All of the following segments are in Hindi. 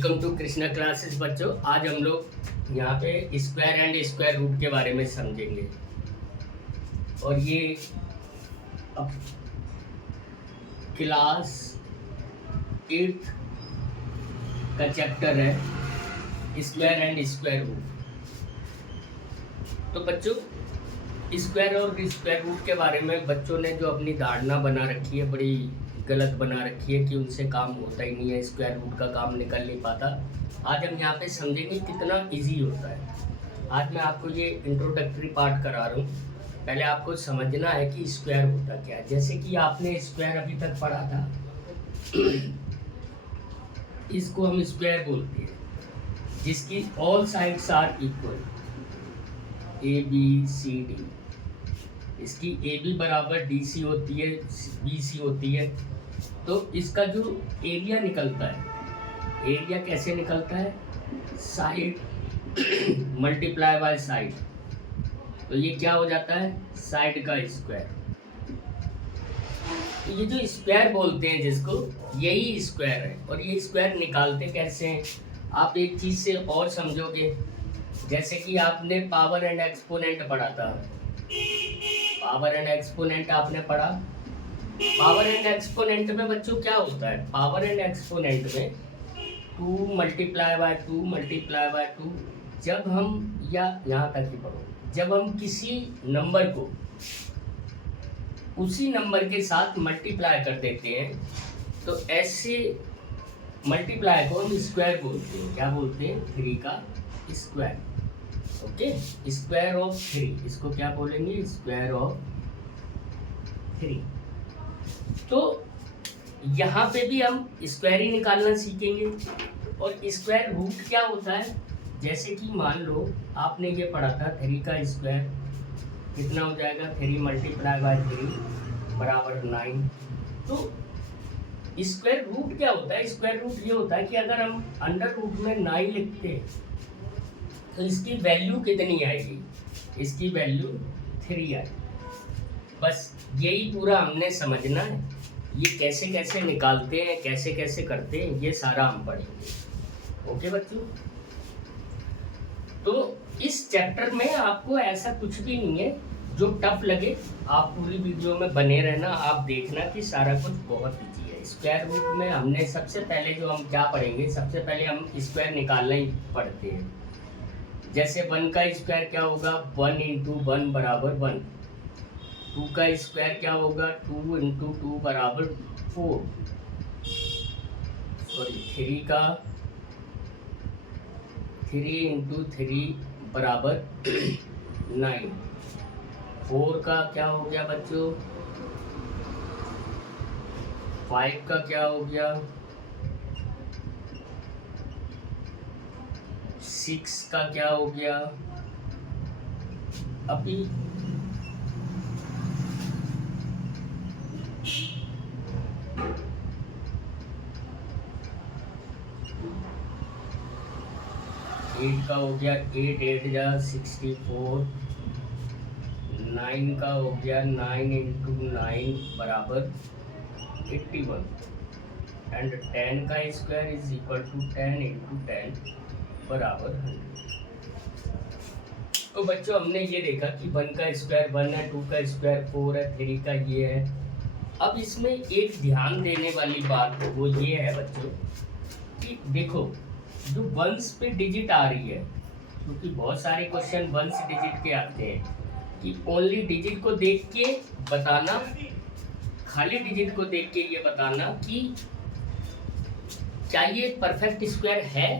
वेलकम टू कृष्णा क्लासेस बच्चों। आज हम लोग यहाँ पे स्क्वायर एंड स्क्वायर रूट के बारे में समझेंगे। और ये अब क्लास 8th का चैप्टर है स्क्वायर एंड स्क्वायर रूट। तो बच्चों स्क्वायर और स्क्वायर रूट के बारे में बच्चों ने जो अपनी धारणा बना रखी है बड़ी गलत बना रखी है कि उनसे काम होता ही नहीं है, स्क्वायर रूट का काम निकल नहीं पाता। आज हम यहाँ पे समझेंगे कितना इजी होता है। आज मैं आपको ये इंट्रोडक्टरी पार्ट करा रहा हूँ। पहले आपको समझना है कि स्क्वायर होता क्या है। जैसे कि आपने स्क्वायर अभी तक पढ़ा था, इसको हम स्क्वायर बोलते हैं जिसकी all sides are equal, A B C D. इसकी ए बी बराबर डी सी होती है, बी सी होती है। तो इसका जो एरिया निकलता है, एरिया कैसे निकलता है? Side multiply by side. तो ये क्या हो जाता है? साइड का स्क्वायर। तो ये जो स्क्वायर बोलते हैं जिसको, यही स्क्वायर है। और ये स्क्वायर निकालते कैसे हैं? आप एक चीज़ से और समझोगे। जैसे कि आपने पावर एंड एक्सपोनेंट पढ़ा था, पावर एंड एक्सपोनेंट आपने पढ़ा। पावर एंड एक्सपोनेंट में बच्चों क्या होता है? पावर एंड एक्सपोनेंट में 2 मल्टीप्लाई बाय 2 मल्टीप्लाई बाय 2। जब हम, या यहाँ तक ही पढ़ो, जब हम किसी नंबर को उसी नंबर के साथ मल्टीप्लाई कर देते हैं तो ऐसे मल्टीप्लाई को हम स्क्वायर बोलते हैं। क्या बोलते हैं? 3 का स्क्वायर। ओके, स्क्वायर ऑफ 3, इसको क्या बोलेंगे? Square of 3। तो यहाँ पे भी हम स्क्वायर ही निकालना सीखेंगे। और स्क्वायर रूट क्या होता है? जैसे कि मान लो आपने ये पढ़ा था 3 का स्क्वायर कितना हो जाएगा? 3 मल्टीप्लाई बाय 3 बराबर 9। तो स्क्वायर रूट क्या होता है? स्क्वायर रूट ये होता है कि अगर हम अंडर रूट में 9 लिखते हैं तो इसकी वैल्यू कितनी आएगी? इसकी वैल्यू 3 आएगी। बस यही पूरा हमने समझना है। ये कैसे कैसे निकालते हैं, कैसे कैसे करते हैं, ये सारा हम पढ़ेंगे। ओके बच्चों, तो इस चैप्टर में आपको ऐसा कुछ भी नहीं है जो टफ लगे। आप पूरी वीडियो में बने रहना, आप देखना कि सारा कुछ बहुत ईजी है। स्क्वायर रूट में हमने सबसे पहले जो हम क्या पढ़ेंगे, सबसे पहले हम स्क्वायर निकालना ही पढ़ते हैं। जैसे 1 का स्क्वायर क्या होगा? 1 इंटू 1 बराबर 1। 2 का स्क्वायर क्या होगा? 2 इंटू 2 बराबर 4। सॉरी, 3 इंटू 3 बराबर 9। 4 का क्या हो गया बच्चों? 5 का क्या हो गया? 6 का क्या हो गया? अभी 8 का हो गया 8 8 जा 64। 9 का हो गया 9 इंटू 9 बराबर 81। एंड 10 का square is equal to 10 into 10 बराबर 100। तो बच्चों हमने ये देखा कि 1 का स्क्वायर 1 है, 2 का स्क्वायर 4 है, 3 का ये है। अब इसमें एक ध्यान देने वाली बात वो ये है बच्चों कि देखो जो वंस पे डिजिट आ रही है, क्योंकि बहुत सारे क्वेश्चन वंस डिजिट के आते हैं, कि ओनली डिजिट को देख के बताना, खाली डिजिट को देख के ये बताना कि क्या ये परफेक्ट स्क्वायर है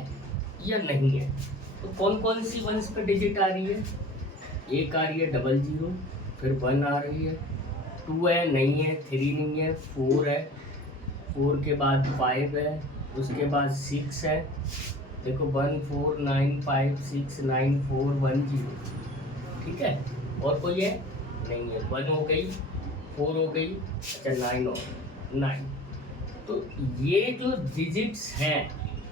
या नहीं है। तो कौन कौन सी वंस पे डिजिट आ रही है? एक आ रही है 00, फिर 1 आ रही है, 2 है, नहीं है, 3 नहीं है, 4 है, 4 के बाद 5 है, उसके बाद 6 है। देखो 1 4 9 5 6 9 4 1 0। ठीक है, और कोई है? नहीं है। 1 हो गई, 4 हो गई, अच्छा 9 हो, 9। तो ये जो डिजिट्स हैं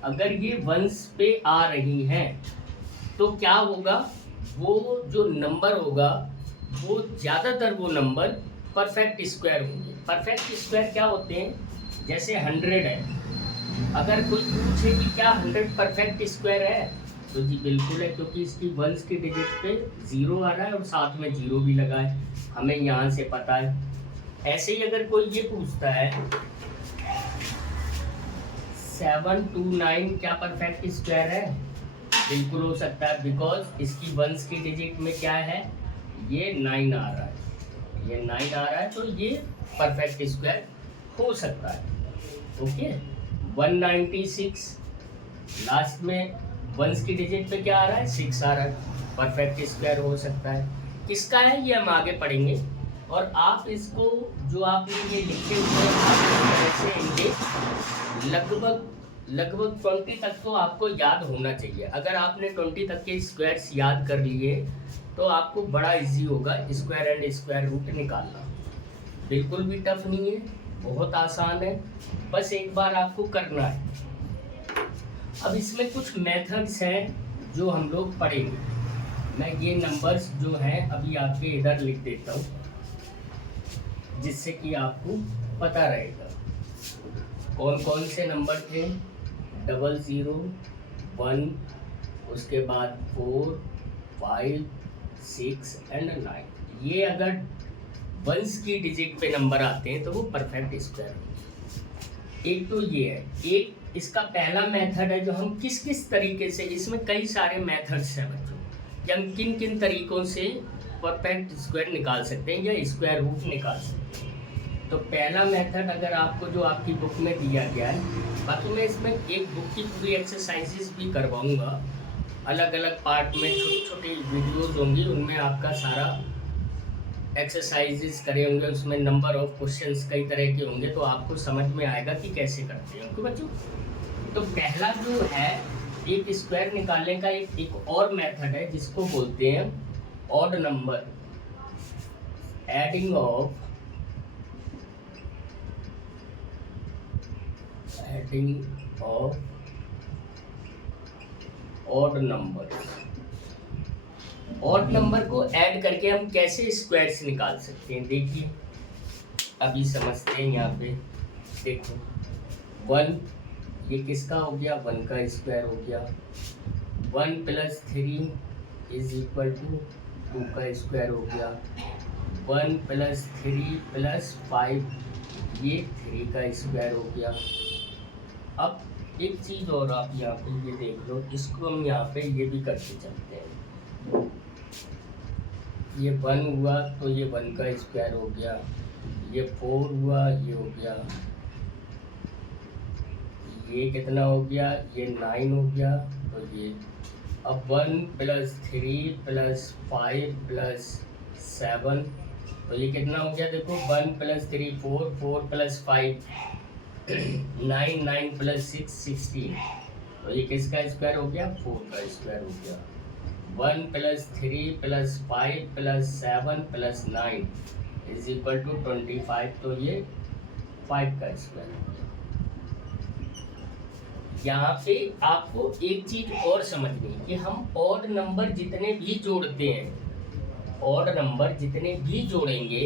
अगर ये वंस पे आ रही हैं तो क्या होगा? वो जो नंबर होगा वो ज़्यादातर वो नंबर परफेक्ट स्क्वायर होंगे। परफेक्ट स्क्वायर क्या होते हैं? जैसे 100 है, अगर कोई पूछे कि क्या 100 परफेक्ट स्क्वायर है, तो जी बिल्कुल है, क्योंकि इसकी वंस की डिजिट पे 0 आ रहा है और साथ में 0 भी लगा है, हमें यहाँ से पता है। ऐसे ही अगर कोई ये पूछता है 729 क्या परफेक्ट स्क्वायर है, बिल्कुल हो सकता है, बिकॉज इसकी वंस की डिजिट में क्या है, ये 9 आ रहा है, ये 9 आ रहा है, तो ये परफेक्ट स्क्वायर हो सकता है। ओके, 196 लास्ट में वंस की डिजिट पे क्या आ रहा है, 6 आ रहा है, परफेक्ट स्क्वायर हो सकता है। किसका है ये हम आगे पढ़ेंगे। और आप इसको जो आपने ये लिखे हुए हैं इनके लगभग 20 तक तो आपको याद होना चाहिए। अगर आपने 20 तक के स्क्वायर्स याद कर लिए तो आपको बड़ा इजी होगा स्क्वायर एंड स्क्वायर रूट निकालना। बिल्कुल भी टफ नहीं है, बहुत आसान है, बस एक बार आपको करना है। अब इसमें कुछ मेथड्स हैं जो हम लोग पढ़ेंगे। मैं ये नंबर्स जो हैं अभी आपके इधर लिख देता हूँ, जिससे कि आपको पता रहेगा कौन कौन से नंबर थे। 00, 1, उसके बाद 4, 5, 6 एंड 9। ये अगर वंस की डिजिट पे नंबर आते हैं तो वो परफेक्ट स्क्वायर होंगे। एक तो ये है, एक इसका पहला मेथड है जो हम किस किस तरीके से, इसमें कई सारे मेथड्स हैं बच्चों, कि हम किन किन तरीकों से परफेक्ट स्क्वायर निकाल सकते हैं या स्क्वायर रूट निकाल सकते हैं। तो पहला मेथड अगर आपको जो आपकी बुक में दिया गया है, बाकी मैं इसमें एक बुक की पूरी एक्सरसाइजेस भी करवाऊंगा, अलग अलग पार्ट में छोटी छोटी वीडियोस होंगी, उनमें आपका सारा एक्सरसाइजेस करे होंगे, उसमें नंबर ऑफ क्वेश्चंस कई तरह के होंगे, तो आपको समझ में आएगा कि कैसे करते हैं। तो बच्चों, तो पहला जो है एक स्क्वायर निकालने का एक और मेथड है जिसको बोलते हैं odd number, adding of odd number. Odd number को ऐड करके हम कैसे स्क्वायर्स निकाल सकते हैं, देखिए अभी समझते हैं। यहाँ पे देखो 1, ये किसका हो गया, 1 का स्क्वायर हो गया। 1 + 3 = 2 का स्क्वायर हो गया। 1 + 3 + 5, ये 3 का स्क्वायर हो गया। अब एक चीज़ और आप यहाँ पे ये देख लो, इसको हम यहाँ पे ये भी करके चलते हैं। ये 1 हुआ तो ये 1 का स्क्वायर हो गया, ये 4 हुआ, ये हो गया, ये कितना हो गया, ये 9 हो गया, तो ये अब 1 + 3 + 5 + 7, तो ये कितना हो गया, देखो 1 + 3 4, 4 + 5 9, 9 + 6 16, तो ये किसका स्क्वायर हो गया, 4 का स्क्वायर हो गया। 1 + 3 + 5 + 7 + 9 = 25, तो ये 5 का स्क्वायर हो गया। यहाँ पे आपको एक चीज और समझनी है कि हम ऑड नंबर जितने भी जोड़ते हैं, ऑड नंबर जितने भी जोड़ेंगे,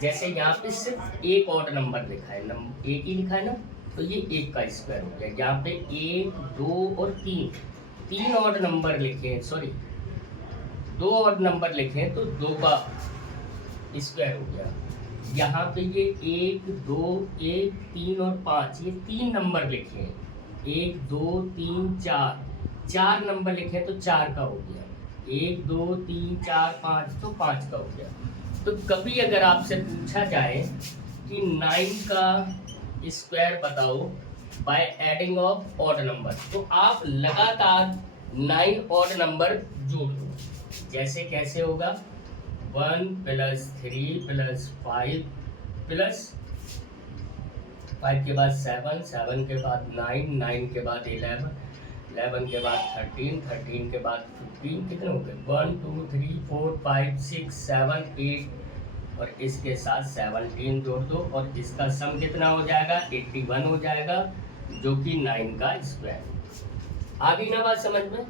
जैसे यहाँ पे सिर्फ एक ऑड नंबर लिखा है, एक ही लिखा है ना, तो ये 1 का स्क्वायर हो गया। यहाँ पे 1, 2 और 3 ऑड नंबर लिखे हैं, सॉरी 2 ऑड नंबर लिखे हैं, तो 2 का स्क्वायर हो गया। यहाँ पे ये 1, 2, 1, 3 और 5, ये 3 नंबर लिखे हैं, 1, 2, 3, 4 नंबर लिखे तो 4 का हो गया। 1, 2, 3, 4, 5, तो 5 का हो गया। तो कभी अगर आपसे पूछा जाए कि 9 का स्क्वायर बताओ by adding of odd number, तो आप लगातार 9 ऑड नंबर जोड़ दो। जैसे कैसे होगा, 1 + 3 + 5 5 के बाद 7, 7 के बाद 9, 9 के बाद 11, 11 के बाद 13, 13 के बाद 15, कितने हो गए, 1, 2, 3, 4, 5, 6, 7, 8 और इसके साथ 17 जोड़ दो और इसका सम कितना हो जाएगा, 81 हो जाएगा, जो कि 9 का स्क्वायर। आ गई ना बात समझ में।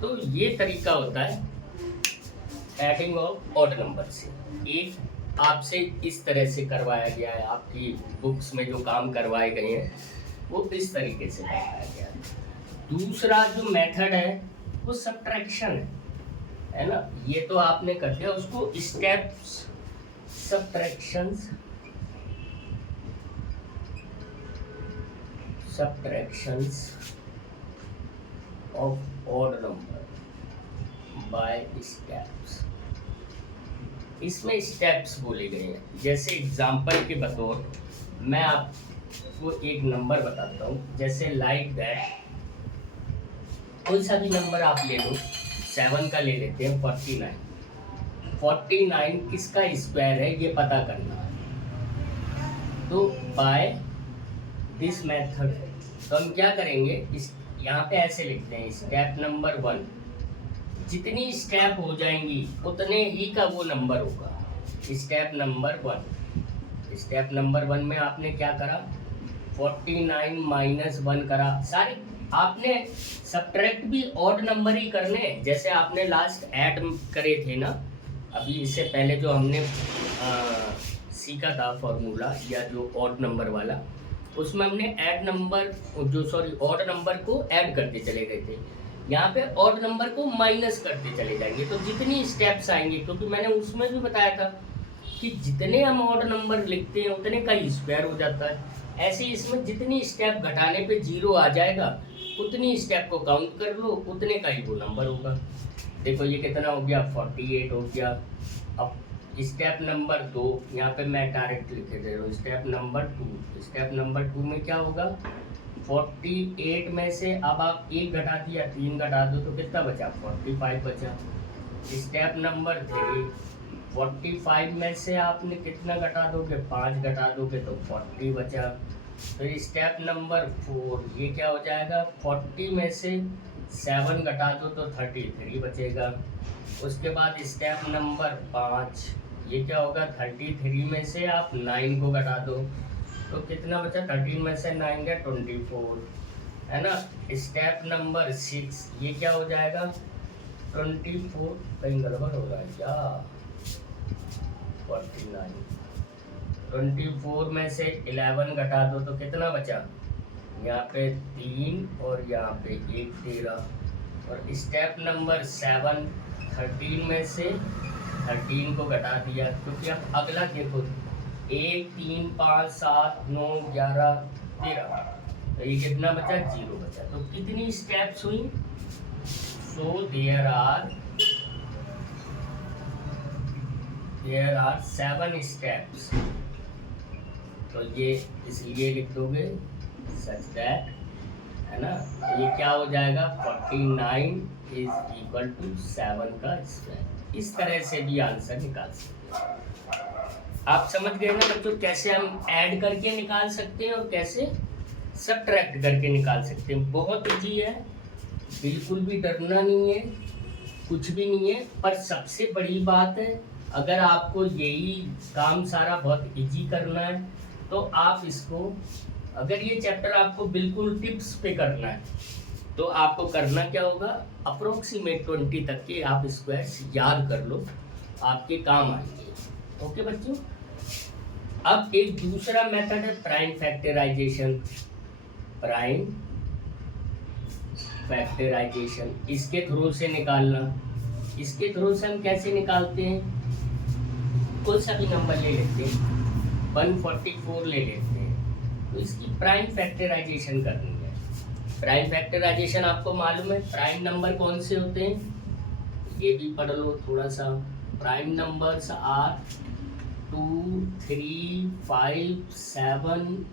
तो ये तरीका होता है एडिंग ऑफ ऑड नंबर से। एक आपसे इस तरह से करवाया गया है, आपकी बुक्स में जो काम करवाए गए हैं वो इस तरीके से बताया गया। दूसरा जो मेथड है वो सब्ट्रैक्शन है ना, ये तो आपने कर दिया, उसको steps subtractions of odd number by steps। इसमें स्टेप्स बोले गए हैं। जैसे एग्जांपल के बतौर मैं आपको एक नंबर बताता हूँ, जैसे लाइक दैट, कोई सा भी नंबर आप ले लो, 7 का ले लेते हैं 49 किसका स्क्वायर है ये पता करना है। तो बाय दिस मेथड तो हम क्या करेंगे, इस यहाँ पे ऐसे लिखते हैं, स्टेप नंबर 1, जितनी स्टेप हो जाएंगी उतने ही का वो नंबर होगा। स्टेप नंबर 1 में आपने क्या करा, 49 माइनस 1 करा। सारे आपने सब्ट्रैक्ट भी ऑड नंबर ही करने, जैसे आपने लास्ट ऐड करे थे ना, अभी इससे पहले जो हमने सीखा था फॉर्मूला या जो ऑड नंबर वाला, उसमें हमने ऑड नंबर को ऐड करते चले गए थे। यहाँ पे ऑड नंबर को माइनस करते चले जाएंगे, तो जितनी स्टेप्स आएंगे, क्योंकि मैंने उसमें भी बताया था कि जितने हम ऑड नंबर लिखते हैं उतने का स्क्वायर हो जाता है। ऐसे इसमें जितनी स्टेप घटाने पे 0 आ जाएगा, उतनी स्टेप को काउंट कर लो, उतने का ही वो नंबर होगा। देखो ये कितना हो गया, 48 हो गया। अब स्टेप नंबर 2, यहाँ पे मैं डायरेक्ट लिख दे रहा हूँ, स्टेप नंबर 2 में क्या होगा, 48 में से अब आप 1 घटा दिया, 3 घटा दो तो कितना बचा, 45 बचा। स्टेप नंबर 3, 45 में से आपने कितना घटा दोगे, 5 घटा दोगे तो 40 बचा। फिर स्टेप नंबर 4, ये क्या हो जाएगा, 40 में से 7 घटा दो तो 33 बचेगा। उसके बाद स्टेप नंबर 5, ये क्या होगा, 33 में से आप 9 को घटा दो तो कितना बचा, 13 में से 9 गया 24, है ना। स्टेप नंबर 6, ये क्या हो जाएगा, 24, कहीं गड़बड़ हो रहा है क्या, 49, 24 में से 11 घटा दो तो कितना बचा, यहाँ पे 3 और यहाँ पे 1, 13। और स्टेप नंबर 7, 13 में से 13 को घटा दिया, क्योंकि अब अगला देखो, 1, 3, 5, 7, 9, 11, 13, तो ये कितना बचा, 0 बचा। तो कितनी स्टेप्स हुई, सो देयर आर 7 स्टेप्स। तो ये इसलिए लिख दोगे सच दैट, है ना, ये क्या हो जाएगा, 49 इज इक्वल टू 7 का स्क्वायर। इस तरह से भी आंसर निकाल सकते हैं। आप समझ गए ना बच्चों, कैसे हम ऐड करके निकाल सकते हैं और कैसे सब्ट्रैक्ट करके निकाल सकते हैं। बहुत ईजी है, बिल्कुल भी डरना नहीं है, कुछ भी नहीं है। पर सबसे बड़ी बात है, अगर आपको यही काम सारा बहुत ईजी करना है तो आप इसको, अगर ये चैप्टर आपको बिल्कुल टिप्स पे करना है तो आपको करना क्या होगा, अप्रोक्सीमेट 20 तक के आप स्क्वायर्स याद कर लो, आपके काम आएंगे। ओके बच्चों, अब एक दूसरा मेथड है प्राइम फैक्टराइजेशन, इसके थ्रू से निकालना। इसके थ्रू से हम कैसे निकालते हैं, कोई सा भी नंबर ले लेते हैं, 144 ले लेते हैं, तो इसकी प्राइम फैक्टराइजेशन करनी है। प्राइम फैक्टराइजेशन आपको मालूम है प्राइम नंबर कौन से होते हैं, ये भी पढ़ लो थोड़ा सा। प्राइम नंबर्स आर 2, 3, 5, 7,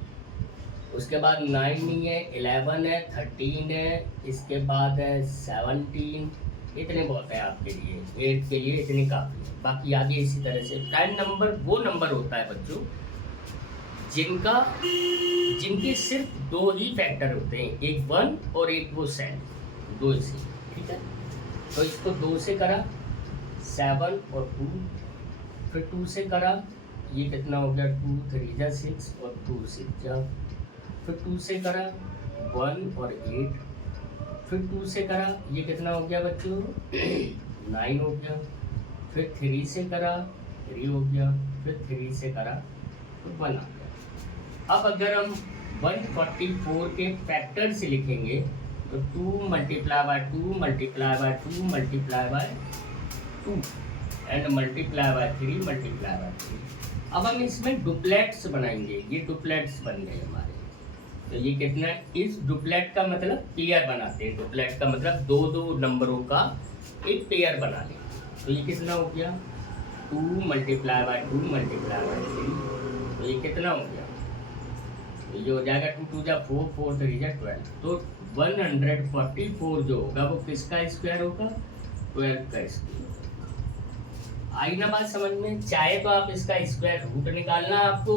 उसके बाद 9 नहीं है, 11 है, 13 है, इसके बाद है 17, इतने बहुत है आपके लिए, 8 के लिए इतने काफ़ी है। बाकी आगे इसी तरह से प्राइम नंबर वो नंबर होता है बच्चों जिनके सिर्फ 2 ही फैक्टर होते हैं, एक 1 और एक वो 7, 2 से, ठीक है। तो इसको 2 से करा 7 और 2, फिर 2 से करा, ये कितना हो गया, 2, 3 6 और 2 6 जा, फिर 2 से करा 1 और 8, फिर 2 से करा, ये कितना हो गया बच्चों 9 हो गया, फिर 3 से करा 3 हो गया, फिर 3 से करा तो 1 आ गया। अब अगर हम 144 के फैक्टर से लिखेंगे तो 2 multiply by 2 multiply by 2 multiply by 2 and multiply by 3 multiply by 3। अब हम इसमें डुप्लेट्स बनाएंगे, ये डुप्लेट्स बन गए हमारे। तो ये कितना है, इस डुप्लेट का मतलब पेयर बनाते हैं, डुप्लेट का मतलब दो दो नंबरों का एक पेयर बना लें। तो ये कितना हो गया 2 मल्टीप्लाई बाय 2 मल्टीप्लाई बाय 3। तो ये कितना हो गया, तो ये हो जाएगा 2 2 जा 4 4 3 जा 12। तो 144 जो होगा वो किसका स्क्वायर होगा, 12 का स्क्वायर। आई ना बात समझ में? चाहे तो आप इसका स्क्वायर रूट निकालना आपको।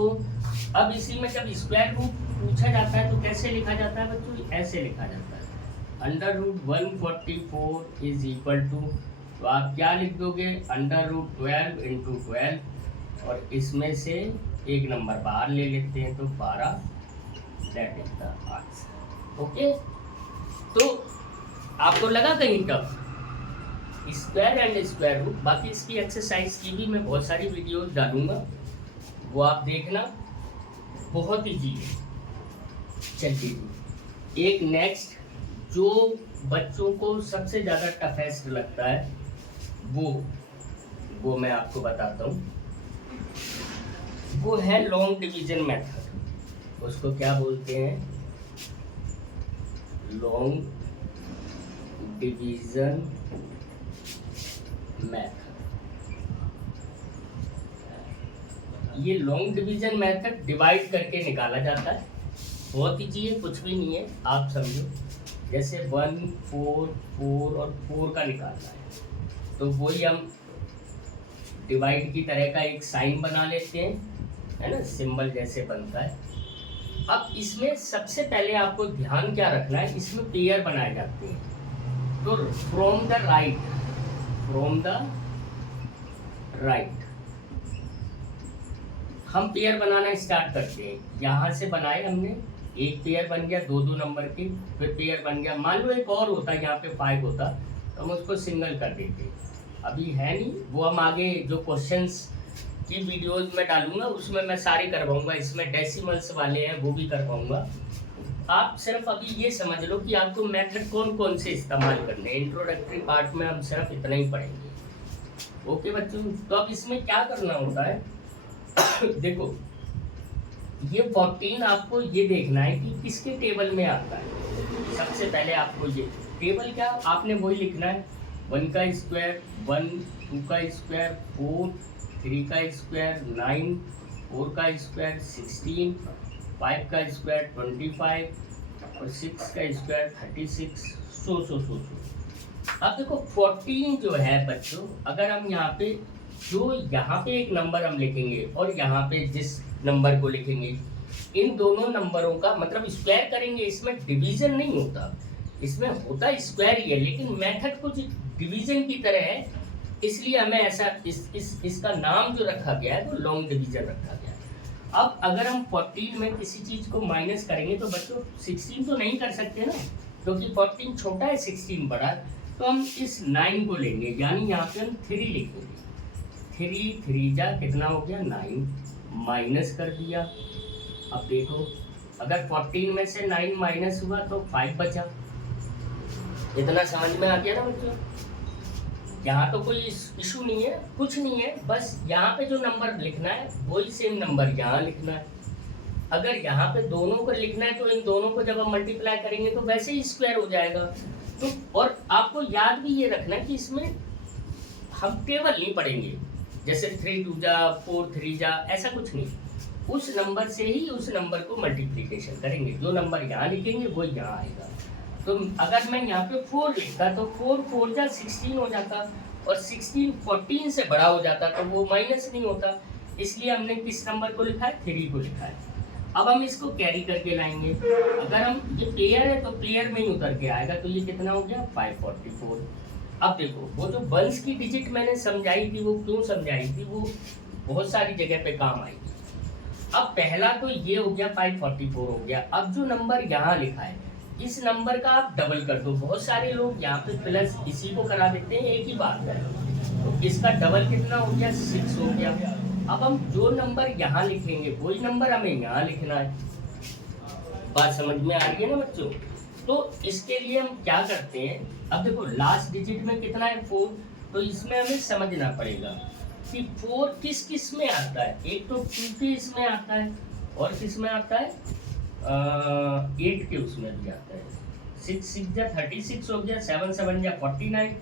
अब इसी में जब स्क्वायर रूट पूछा जाता है तो कैसे लिखा जाता है बच्चों, ऐसे लिखा जाता है under root 144 is equal to, तो आप क्या लिख दोगे अंडर रूट 12 इंटू 12 और इसमें से एक नंबर बाहर ले लेते हैं तो 12, that is the answer. Okay, तो आपको लगा कहीं tough square and square root. बाकी इसकी एक्सरसाइज की भी मैं बहुत सारी वीडियोस डालूंगा, वो आप देखना, बहुत ईजी है। चलिए एक नेक्स्ट जो बच्चों को सबसे ज़्यादा टफेस्ट लगता है वो मैं आपको बताता हूँ, वो है लॉन्ग डिवीजन मेथड। उसको क्या बोलते हैं, लॉन्ग डिवीजन मेथड। ये लॉन्ग डिवीजन मेथड डिवाइड करके निकाला जाता है, बहुत ईजी है, कुछ भी नहीं है, आप समझो। जैसे 1 4 4 और 4 का निकालना है तो वही हम डिवाइड की तरह का एक साइन बना लेते हैं, है ना, सिंबल जैसे बनता है। अब इसमें सबसे पहले आपको ध्यान क्या रखना है, इसमें पेयर बनाए जाते हैं। तो फ्रॉम द राइट हम पेयर बनाना स्टार्ट करते हैं। यहाँ से बनाए हमने, एक पेयर बन गया, दो दो नंबर की, फिर पेयर बन गया। मान लो एक और होता है, यहाँ पे 5 होता तो हम उसको सिंगल कर देते। अभी है नहीं, वो हम आगे जो क्वेश्चंस की वीडियोस में डालूंगा उसमें मैं सारे करवाऊंगा। इसमें डेसिमल्स वाले हैं वो भी करवाऊंगा। आप सिर्फ अभी ये समझ लो कि आपको मेथड कौन कौन से इस्तेमाल करने हैं। इंट्रोडक्टरी पार्ट में हम सिर्फ इतना ही पढ़ेंगे। ओके बच्चों, तो अब इसमें क्या करना होता है देखो ये 14 आपको ये देखना है कि किसके टेबल में आता है। सबसे पहले आपको ये टेबल क्या आपने वही लिखना है, 1 का स्क्वायर 1, 2 का स्क्वायर 4, 3 का स्क्वायर 9, 4 का स्क्वायर 16, 5 का स्क्वायर 25 और 6 का स्क्वायर 36। सो अब देखो 14 जो है बच्चों, अगर हम यहाँ पे एक नंबर हम लिखेंगे और यहाँ पे जिस नंबर को लिखेंगे, इन दोनों नंबरों का मतलब स्क्वायर करेंगे। इसमें डिवीजन नहीं होता, इसमें होता स्क्वायर ही है, लेकिन मेथड कुछ डिवीजन की तरह है, इसलिए हमें ऐसा इसका नाम जो रखा गया है वो लॉन्ग डिवीजन रखा गया है। अब अगर हम 14 में किसी चीज को माइनस करेंगे तो बच्चों 16 तो नहीं कर सकते ना, क्योंकि 14 छोटा है 16 बड़ा है। तो हम इस 9 को लेंगे, यानी यहाँ पे हम 3 लिखेंगे। 3 3 जा कितना हो गया 9, माइनस कर दिया। अब देखो अगर 14 में से 9 माइनस हुआ तो 5 बचा। इतना समझ में आ गया ना बच्चों? यहाँ तो कोई इशू नहीं है, कुछ नहीं है, बस यहाँ पे जो नंबर लिखना है वही सेम नंबर यहाँ लिखना है। अगर यहाँ पे दोनों को लिखना है तो इन दोनों को जब हम मल्टीप्लाई करेंगे तो वैसे ही स्क्वायर हो जाएगा। तो और आपको याद भी ये रखना है कि इसमें हम टेबल नहीं पढ़ेंगे, जैसे 3 2 जा 4 3 जा, ऐसा कुछ नहीं। उस नंबर से ही उस नंबर को मल्टीप्लिकेशन करेंगे, जो नंबर यहाँ लिखेंगे वो यहाँ आएगा। तो अगर मैं यहाँ पे 4 लिखता तो 4 4 जा 16 हो जाता, और 16 14 से बड़ा हो जाता तो वो माइनस नहीं होता, इसलिए हमने किस नंबर को लिखा है, 3 को लिखा है। अब हम इसको कैरी करके लाएंगे। अगर हम ये पेयर है तो पेयर में ही उतर के आएगा, तो ये कितना हो गया 544। अब देखो वो जो वंश की डिजिट मैंने समझाई थी, वो क्यों समझाई थी, वो बहुत सारी जगह पे काम आएगी। अब पहला तो ये हो गया 544 हो गया। अब जो नंबर यहाँ लिखा है इस नंबर का आप डबल कर दो। बहुत सारे लोग यहाँ पे प्लस इसी को करा देते हैं, एक ही बात है। तो इसका डबल कितना हो गया 6 हो गया। अब हम जो नंबर यहाँ लिखेंगे वही नंबर हमें यहाँ लिखना है। बात समझ में आ रही है ना बच्चों? तो इसके लिए हम क्या करते हैं, अब देखो लास्ट डिजिट में कितना है 4, तो इसमें हमें समझना पड़ेगा कि 4 किस किस में आता है। एक तो 2 के इसमें आता है और किस में आता है 8 के उसमें भी आता है। 6 6 जा 36 हो गया, 7 7 जा 49,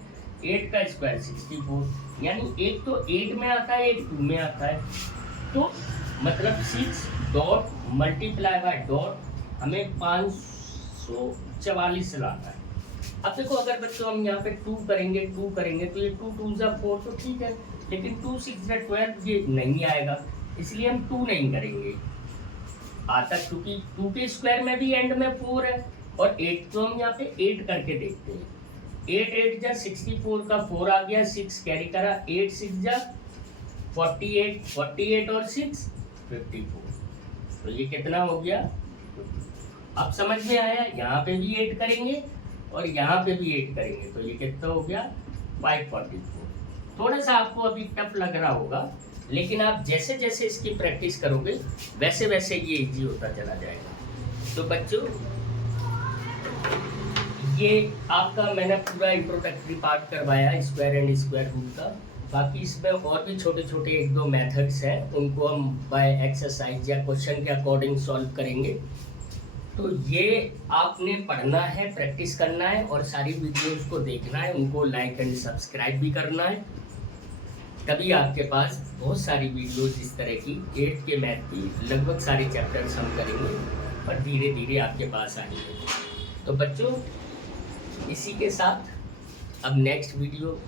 8 का स्क्वायर 64, यानी एक तो 8 में आता है, एक 2 में आता है। तो मतलब 6 डॉट मल्टीप्लाई बाय डॉट हमें 544 लाना है। अब देखो अगर बच्चों हम यहाँ पे 2 करेंगे तो ये 2 2 जा 4 तो ठीक है, लेकिन 2 6 जा 12 ये नहीं आएगा, इसलिए हम 2 नहीं करेंगे। आता क्योंकि 2 के स्क्वायर में भी एंड में 4 है और 8 तो हम यहाँ पे 8 करके देखते हैं। 8 8 जा 64 का 4 आ गया, 6 कैरी करा, 8 6 जा 48, 48 और 6 54, तो ये कितना हो गया। अब समझ में आया, यहाँ पे भी 8 करेंगे और यहाँ पे भी 8 करेंगे, तो ये कितना हो गया 544। थोड़ा सा आपको अभी टफ लग रहा होगा, लेकिन आप जैसे जैसे इसकी प्रैक्टिस करोगे वैसे वैसे ये इजी होता चला जाएगा। तो बच्चों ये आपका मैंने पूरा इंट्रोडक्टरी पार्ट करवाया स्क्वायर एंड स्क्वायर रूट का। बाकी इसमें और भी छोटे छोटे 1-2 मेथड्स हैं, उनको हम बाय एक्सरसाइज या क्वेश्चन के अकॉर्डिंग सॉल्व करेंगे। तो ये आपने पढ़ना है, प्रैक्टिस करना है और सारी वीडियोस को देखना है, उनको लाइक एंड सब्सक्राइब भी करना है। तभी आपके पास बहुत सारी वीडियोस इस तरह की 8th के मैथ की लगभग सारे चैप्टर्स हम करेंगे और धीरे धीरे आपके पास आएंगे। तो बच्चों इसी के साथ अब नेक्स्ट वीडियो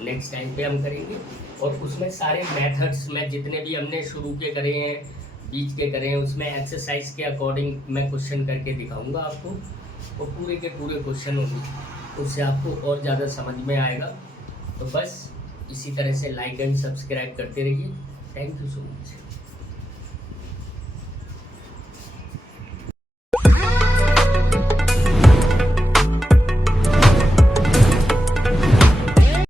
नेक्स्ट टाइम पे हम करेंगे और उसमें सारे मेथड्स में जितने भी हमने शुरू के करे हैं, बीच के करे हैं, उसमें एक्सरसाइज के अकॉर्डिंग मैं क्वेश्चन करके दिखाऊंगा आपको, और पूरे के पूरे क्वेश्चन होंगे, उससे आपको और ज़्यादा समझ में आएगा। तो बस इसी तरह से लाइक एंड सब्सक्राइब करते रहिए। Thank you so much.